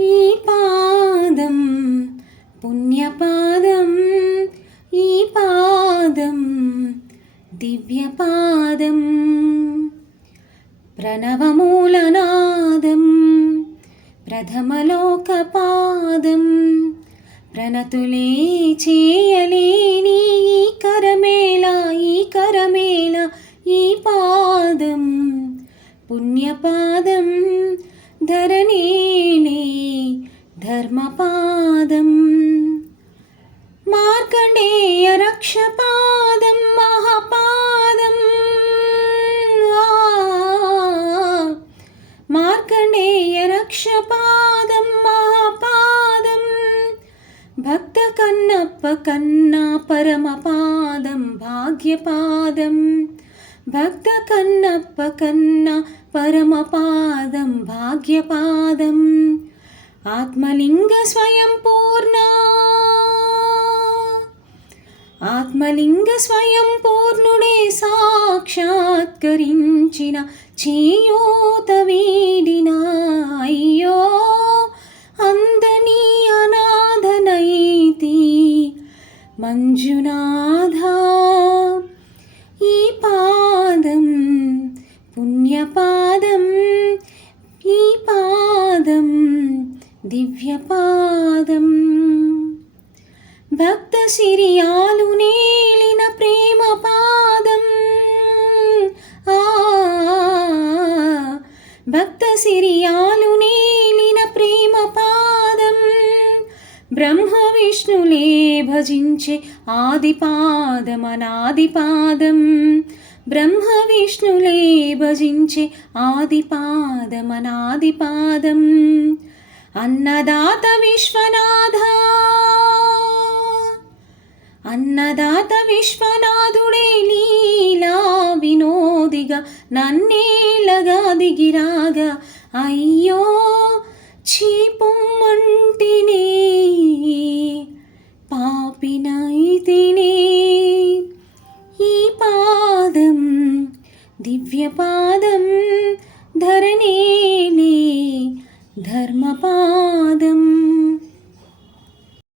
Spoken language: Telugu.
ఈ పాదం పుణ్యపాదం, ఈ పాదం దివ్యపాదం. ప్రణవమూలనాదం ప్రథమలోకపాదం, ప్రణతులే చేయలేని ఈ కరమేళ, ఈ కరమేళ, ఈ పాదం పుణ్యపాదం, ధరణీలే ధర్మపాదం. మార్కండేయ రక్షపాదం మహాపాదం, మార్కండేయ రక్షపాదం మహాపాదం. భక్త కన్నప్ప కన్నా పరమపాదం భాగ్యపాదం, భక్త కన్నప్ప కన్నా పరమపాదం భాగ్యపాదం. ఆత్మలింగ స్వయం పూర్ణ, ఆత్మలింగ స్వయం పూర్ణుడే సాక్షాత్కరించిన చేయూత వీడిన అయ్యో అందని అనాథనైతి మంజునాథ. ఈ పాదం పుణ్యపాదం, ఈ పాదం దివ్యపాదం. భక్త సిరియాలు నేలిన ప్రేమ పాదం, భక్త సిరియాలు నేలిన ప్రేమ పాదం. బ్రహ్మ విష్ణులే భజించే ఆదిపాదం అనాదిపాదం, బ్రహ్మ విష్ణులే భజించే ఆదిపాదం అనాదిపాదం. అన్నదాత విశ్వనాథ, అన్నదాత విశ్వనాథుడే లీలా వినోదిగా నన్నేలగా దిగిరాగా అయ్యో చీపొమ్మంటినే పాపినైతినే. ఈ పాదం దివ్యపాదం, ధరణీలే ధర్మపాదం.